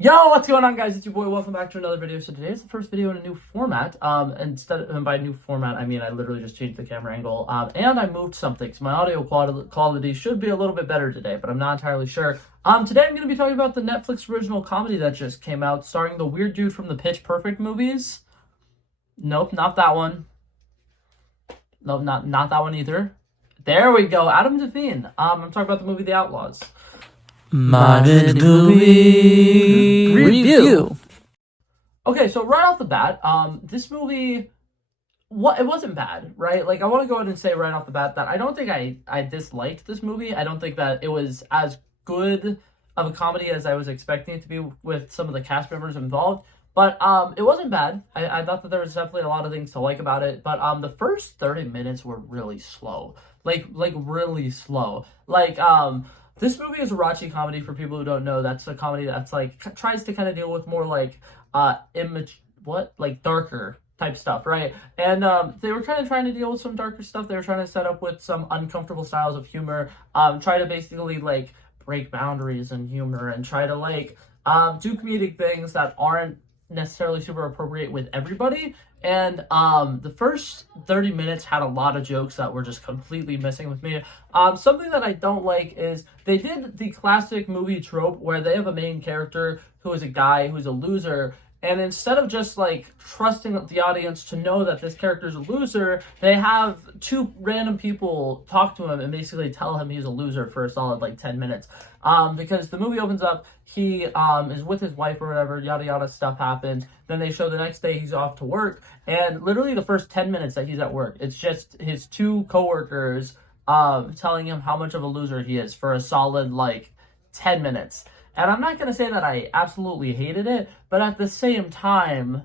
Yo, what's going on, guys? It's your boy. Welcome back to another video. So today is the first video in a new format. And by new format, I mean I literally just changed the camera angle. And I moved something, so my audio quality should be a little bit better today, but I'm not entirely sure. Today I'm going to be talking about the Netflix original comedy that just came out, starring the weird dude from the Pitch Perfect movies. Nope, not that one. Nope, not that one either. There we go, Adam Devine. I'm talking about the movie The Outlaws. Modded movie review. Okay, so right off the bat, this movie, it wasn't bad, right? Like, I want to go ahead and say right off the bat that I don't think I disliked this movie. I don't think that it was as good of a comedy as I was expecting it to be with some of the cast members involved. But it wasn't bad. I thought that there was definitely a lot of things to like about it. But the first 30 minutes were really slow. Like really slow. This movie is a raunchy comedy. For people who don't know, that's a comedy that's like tries to kind of deal with more like darker type stuff, right? And they were kind of trying to deal with some darker stuff. They were trying to set up with some uncomfortable styles of humor, try to basically like break boundaries in humor and try to like do comedic things that aren't necessarily super appropriate with everybody. And the first 30 minutes had a lot of jokes that were just completely missing with me. Something that I don't like is they did the classic movie trope where they have a main character who is a guy who's a loser, and instead of just like trusting the audience to know that this character is a loser, they have two random people talk to him and basically tell him he's a loser for a solid like 10 minutes. Because the movie opens up, he is with his wife or whatever, yada yada stuff happens. Then they show the next day he's off to work, and literally the first 10 minutes that he's at work, it's just his two coworkers telling him how much of a loser he is for a solid like 10 minutes. And I'm not going to say that I absolutely hated it, but at the same time,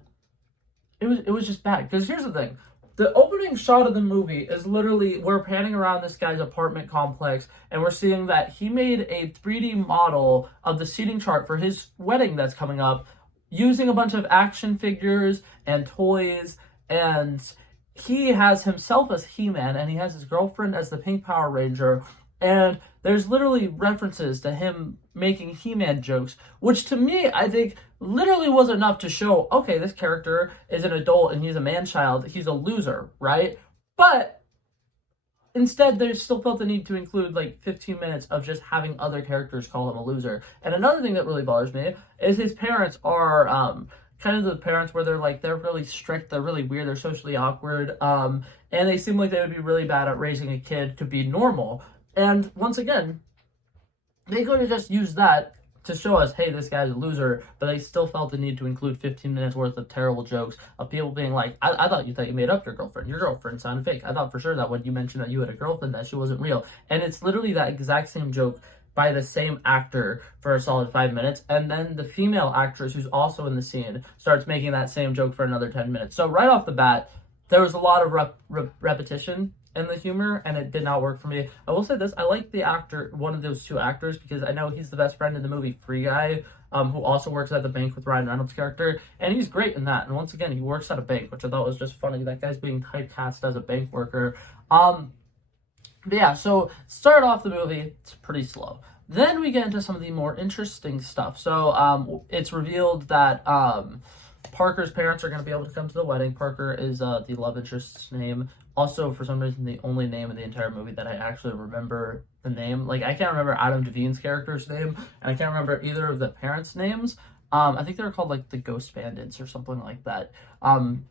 it was just bad. Because here's the thing. The opening shot of the movie is literally, we're panning around this guy's apartment complex, and we're seeing that he made a 3D model of the seating chart for his wedding that's coming up, using a bunch of action figures and toys, and he has himself as He-Man, and he has his girlfriend as the Pink Power Ranger, and there's literally references to him making He-Man jokes, which to me, I think, literally was enough to show, okay, this character is an adult and he's a man-child, he's a loser, right? But instead, they still felt the need to include like 15 minutes of just having other characters call him a loser. And another thing that really bothers me is his parents are kind of the parents where they're really strict, they're really weird, they're socially awkward, and they seem like they would be really bad at raising a kid to be normal. And once again, they could have just used that to show us, hey, this guy's a loser, but they still felt the need to include 15 minutes worth of terrible jokes of people being like, I thought you made up your girlfriend. Your girlfriend sounded fake. I thought for sure that when you mentioned that you had a girlfriend, that she wasn't real. And it's literally that exact same joke by the same actor for a solid 5 minutes. And then the female actress who's also in the scene starts making that same joke for another 10 minutes. So right off the bat, there was a lot of repetition in the humor, and it did not work for me. I will say this, I like the actor, one of those two actors, because I know he's the best friend in the movie Free Guy, who also works at the bank with Ryan Reynolds' character, and he's great in that. And once again, he works at a bank, which I thought was just funny. That guy's being typecast as a bank worker. But yeah, so start off the movie, it's pretty slow. Then we get into some of the more interesting stuff. So it's revealed that Parker's parents are going to be able to come to the wedding. Parker is the love interest's name. Also, for some reason, the only name in the entire movie that I actually remember the name. Like, I can't remember Adam Devine's character's name, and I can't remember either of the parents' names. I think they were called, like, the Ghost Bandits or something like that. But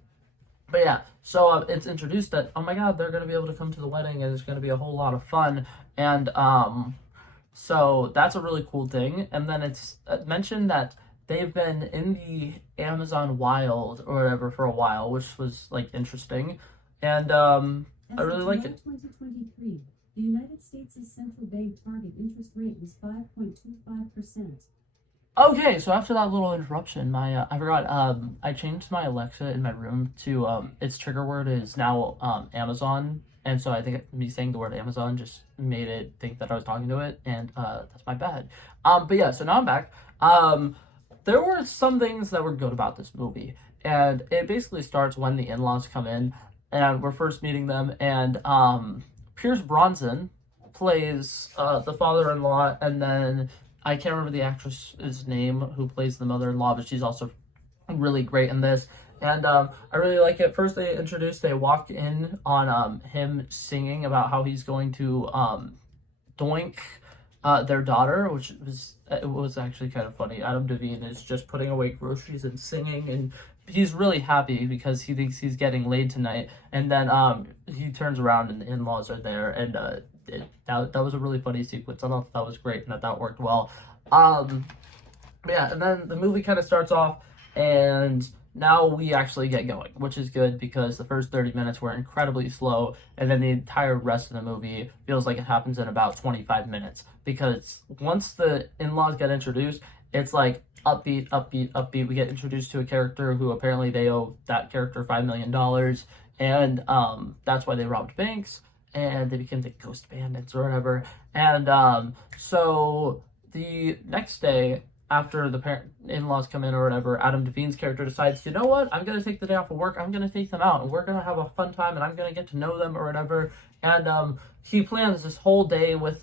yeah, so it's introduced that, oh my god, they're going to be able to come to the wedding, and it's going to be a whole lot of fun. And so that's a really cool thing. And then it's mentioned that they've been in the Amazon wild or whatever for a while, which was, like, interesting. And I really like it. 2023, the United States' central bank target interest rate was 5.25%. Okay, so after that little interruption, I forgot, I changed my Alexa in my room to, its trigger word is now, Amazon, and so I think me saying the word Amazon just made it think that I was talking to it, and, that's my bad. But yeah, so now I'm back. There were some things that were good about this movie, and it basically starts when the in-laws come in, and we're first meeting them, and Pierce Bronson plays the father-in-law, and then I can't remember the actress's name who plays the mother-in-law, but she's also really great in this. And I really like it. First, they walk in on him singing about how he's going to doink their daughter, which was actually kind of funny. Adam Devine is just putting away groceries and singing, and he's really happy because he thinks he's getting laid tonight. And then he turns around and the in-laws are there, and that was a really funny sequence. I thought that was great and that worked well. Yeah, and then the movie kind of starts off, and now we actually get going, which is good because the first 30 minutes were incredibly slow, and then the entire rest of the movie feels like it happens in about 25 minutes. Because once the in-laws get introduced, it's like upbeat, upbeat, upbeat. We get introduced to a character who apparently they owe that character $5 million, and that's why they robbed banks, and they became the ghost bandits or whatever. And so the next day, after the in-laws come in or whatever, Adam Devine's character decides, you know what, I'm going to take the day off of work, I'm going to take them out, and we're going to have a fun time, and I'm going to get to know them or whatever. And he plans this whole day with,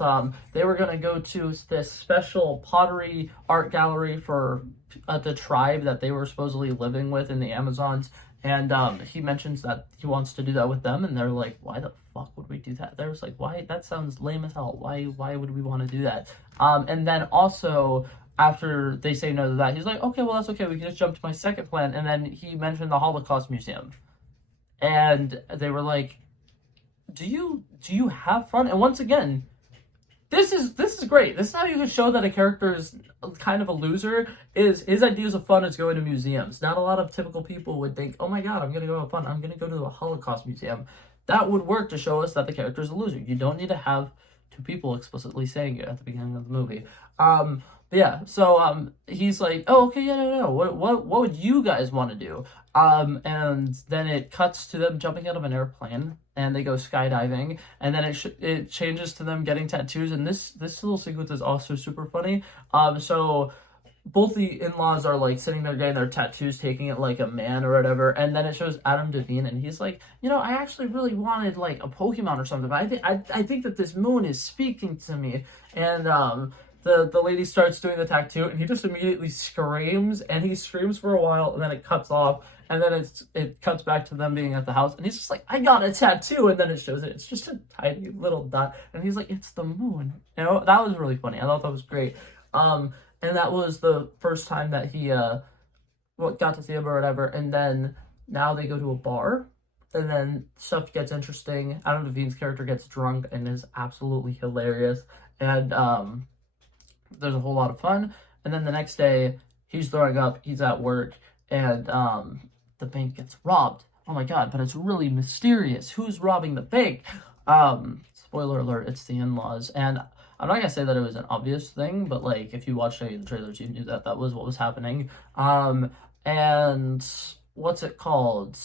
they were going to go to this special pottery art gallery for the tribe that they were supposedly living with in the Amazons. And he mentions that he wants to do that with them, and they're like, why the fuck would we do that? They're just like, why? That sounds lame as hell. Why would we want to do that? And then also, after they say no to that, he's like, okay, well, that's okay. We can just jump to my second plan. And then he mentioned the Holocaust Museum. And they were like, do you have fun? And once again, this is great. This is how you can show that a character is kind of a loser. Is his ideas of fun is going to museums. Not a lot of typical people would think, oh my god, I'm going to go have fun. I'm going to go to the Holocaust Museum. That would work to show us that the character is a loser. You don't need to have two people explicitly saying it at the beginning of the movie. But yeah, so he's like, oh, okay, yeah, no. What would you guys want to do? And then it cuts to them jumping out of an airplane, and they go skydiving, and then it changes to them getting tattoos, and this little sequence is also super funny. So both the in-laws are like sitting there getting their tattoos, taking it like a man or whatever, and then it shows Adam Devine, and he's like, you know, I actually really wanted like a Pokemon or something, but I think that this moon is speaking to me. And the lady starts doing the tattoo, and he just immediately screams, and he screams for a while, and then it cuts off, and then it cuts back to them being at the house, and he's just like, I got a tattoo, and then it shows it's just a tiny little dot, and he's like, it's the moon. You know, that was really funny. I thought that was great. And that was the first time that he got to see him or whatever, and then now they go to a bar, and then stuff gets interesting. Adam Devine's character gets drunk and is absolutely hilarious, and there's a whole lot of fun. And then the next day, he's throwing up, he's at work, and the bank gets robbed. Oh my god, but it's really mysterious. Who's robbing the bank? Spoiler alert, it's the in-laws. And I'm not gonna say that it was an obvious thing, but like, if you watched any of the trailers, you knew that that was what was happening. And what's it called?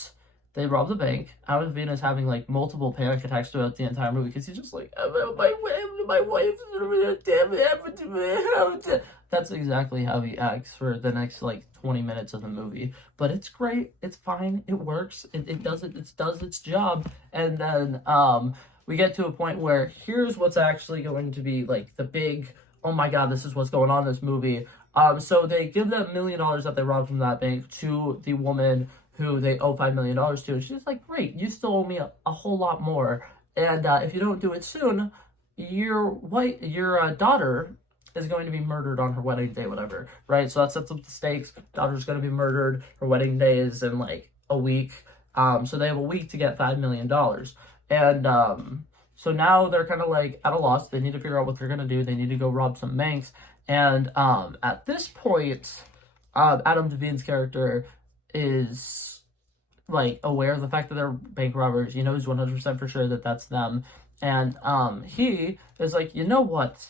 They rob the bank. Adam Devine is having like multiple panic attacks throughout the entire movie because he's just like, my wife, damn it happened to me. That's exactly how he acts for the next like 20 minutes of the movie. But it's great. It's fine. It works. It does its job. And then we get to a point where here's what's actually going to be like the big, oh my god, this is what's going on in this movie. So they give that $1 million that they robbed from that bank to the woman who they owe $5 million to. And she's like, great, you still owe me a whole lot more. And if you don't do it soon, your daughter is going to be murdered on her wedding day, whatever, right? So that sets up the stakes. Daughter's going to be murdered. Her wedding day is in like a week. So they have a week to get $5 million. And so now they're kind of like at a loss. They need to figure out what they're going to do. They need to go rob some banks. And at this point, Adam Devine's character is like aware of the fact that they're bank robbers. He knows 100% for sure that that's them. And he is like, you know what?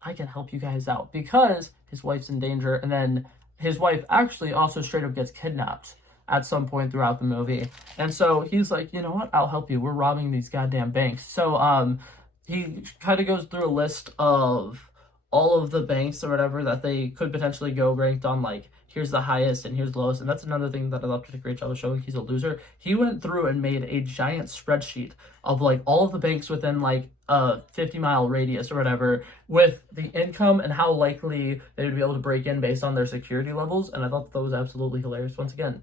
I can help you guys out because his wife's in danger. And then his wife actually also straight up gets kidnapped at some point throughout the movie. And so he's like, you know what? I'll help you. We're robbing these goddamn banks. So he kind of goes through a list of all of the banks or whatever that they could potentially go ranked on, like, here's the highest and here's the lowest. And that's another thing that I love, did a great job of showing. He's a loser. He went through and made a giant spreadsheet of like all of the banks within like a 50-mile radius or whatever, with the income and how likely they would be able to break in based on their security levels. And I thought that was absolutely hilarious. Once again,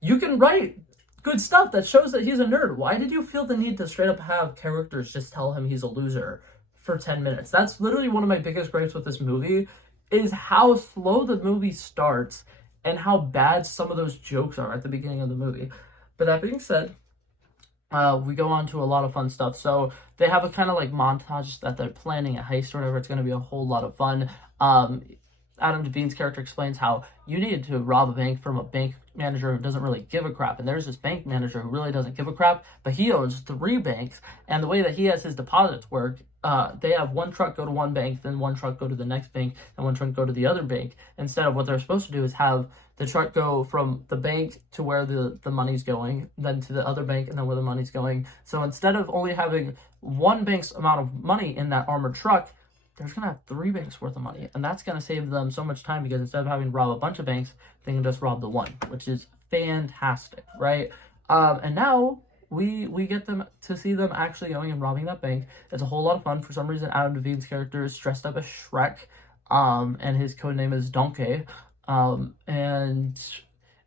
you can write good stuff that shows that he's a nerd. Why did you feel the need to straight up have characters just tell him he's a loser for 10 minutes? That's literally one of my biggest gripes with this movie, is how slow the movie starts and how bad some of those jokes are at the beginning of the movie. But that being said, we go on to a lot of fun stuff. So they have a kind of like montage that they're planning a heist or whatever. It's going to be a whole lot of fun. Adam Devine's character explains how you need to rob a bank from a bank manager who doesn't really give a crap. And there's this bank manager who really doesn't give a crap, but he owns 3 banks. And the way that he has his deposits work, they have one truck go to one bank, then one truck go to the next bank, and one truck go to the other bank. Instead of what they're supposed to do is have the truck go from the bank to where the money's going, then to the other bank, and then where the money's going. So instead of only having one bank's amount of money in that armored truck, there's going to have 3 banks worth of money. And that's going to save them so much time, because instead of having to rob a bunch of banks, they can just rob the one, which is fantastic, right? And now we get them to see them actually going and robbing that bank. It's a whole lot of fun. For some reason, Adam Devine's character is dressed up as Shrek, and his code name is Donkey. And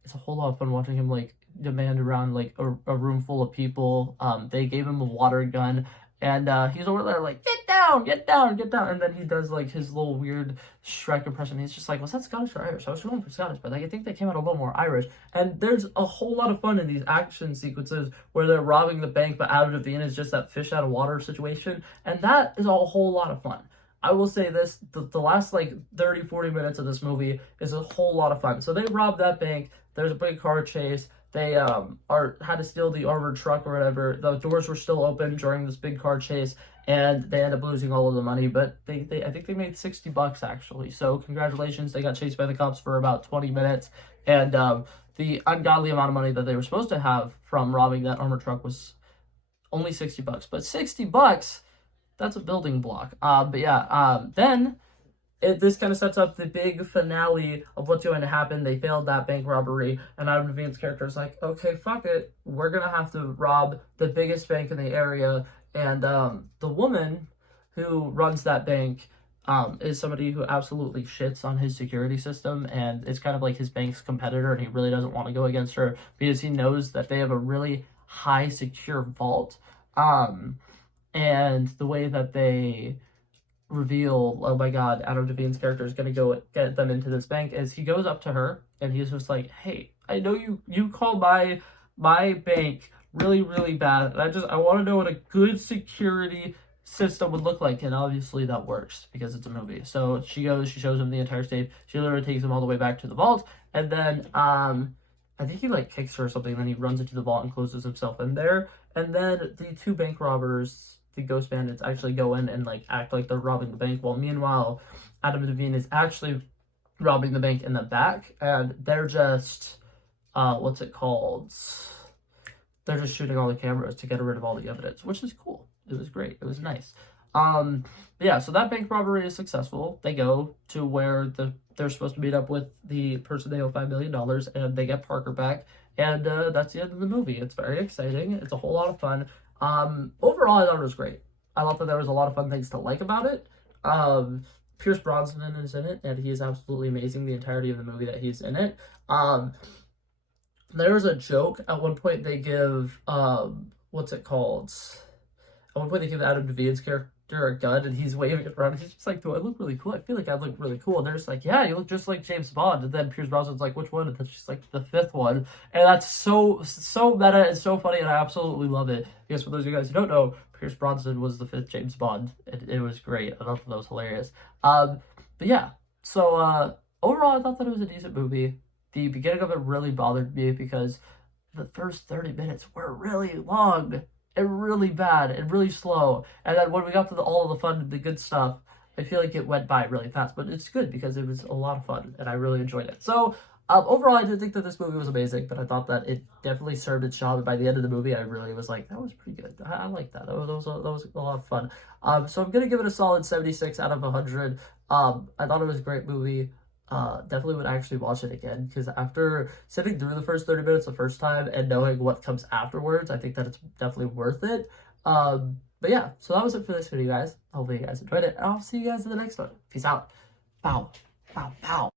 it's a whole lot of fun watching him like demand around like a room full of people. They gave him a water gun, and he's over there like, get down, get down, get down. And then he does like his little weird Shrek impression. He's just like, was that Scottish or Irish? I was going for Scottish, but like, I think they came out a little more Irish. And there's a whole lot of fun in these action sequences where they're robbing the bank, but Adam Devine is just that fish out of water situation. And that is a whole lot of fun. I will say this, the last like 30, 40 minutes of this movie is a whole lot of fun. So they rob that bank. There's a big car chase. They had to steal the armored truck or whatever. The doors were still open during this big car chase, and they end up losing all of the money. But I think they made $60 actually. So congratulations, they got chased by the cops for about 20 minutes, and the ungodly amount of money that they were supposed to have from robbing that armored truck was only $60. But $60, that's a building block. But yeah, then this kind of sets up the big finale of what's going to happen. They failed that bank robbery, and Adam Devine's character is like, okay, fuck it. We're going to have to rob the biggest bank in the area. And the woman who runs that bank is somebody who absolutely shits on his security system, and it's kind of like his bank's competitor, and he really doesn't want to go against her because he knows that they have a really high secure vault. And the way that they reveal, oh my god, Adam Devine's character is going to go get them into this bank, is he goes up to her and he's just like, hey, I know you call my bank really, really bad, and I want to know what a good security system would look like. And obviously that works because it's a movie. So she goes, she shows him the entire state. She literally takes him all the way back to the vault, and then I think he like kicks her or something, and then he runs into the vault and closes himself in there. And then the 2 bank robbers, the ghost bandits, actually go in and like act like they're robbing the bank, while meanwhile Adam Devine is actually robbing the bank in the back, and they're just what's it called? They're just shooting all the cameras to get rid of all the evidence, which is cool. It was great. It was nice. Yeah, so that bank robbery is successful. They go to where they're supposed to meet up with the person they owe $5 million, and they get Parker back. And that's the end of the movie. It's very exciting. It's a whole lot of fun. Overall, I thought it was great. I thought that there was a lot of fun things to like about it. Pierce Brosnan is in it, and he is absolutely amazing the entirety of the movie that he's in it. There's a joke at one point they give, what's it called? At one point they give Adam Devine's character a gun, and he's waving it around. He's just like, do I look really cool? I feel like I look really cool. And they're just like, yeah, you look just like James Bond. And then Pierce Brosnan's like, which one? And then she's like, the 5th one. And that's so meta and so funny, and I absolutely love it. Because for those of you guys who don't know, Pierce Brosnan was the 5th James Bond. It was great. I thought that was hilarious. But yeah, so overall, I thought that it was a decent movie. The beginning of it really bothered me because the first 30 minutes were really long and really bad and really slow. And then when we got to all of the fun and the good stuff, I feel like it went by really fast. But it's good because it was a lot of fun and I really enjoyed it. So overall, I did think that this movie was amazing, but I thought that it definitely served its job. And by the end of the movie, I really was like, that was pretty good. I like that. That was a lot of fun. So I'm going to give it a solid 76 out of 100. I thought it was a great movie. Definitely would actually watch it again because after sitting through the first 30 minutes the first time and knowing what comes afterwards, I think that it's definitely worth it. But yeah, so that was it for this video, guys. Hopefully you guys enjoyed it, and I'll see you guys in the next one. Peace out. Bow. Bow. Bow.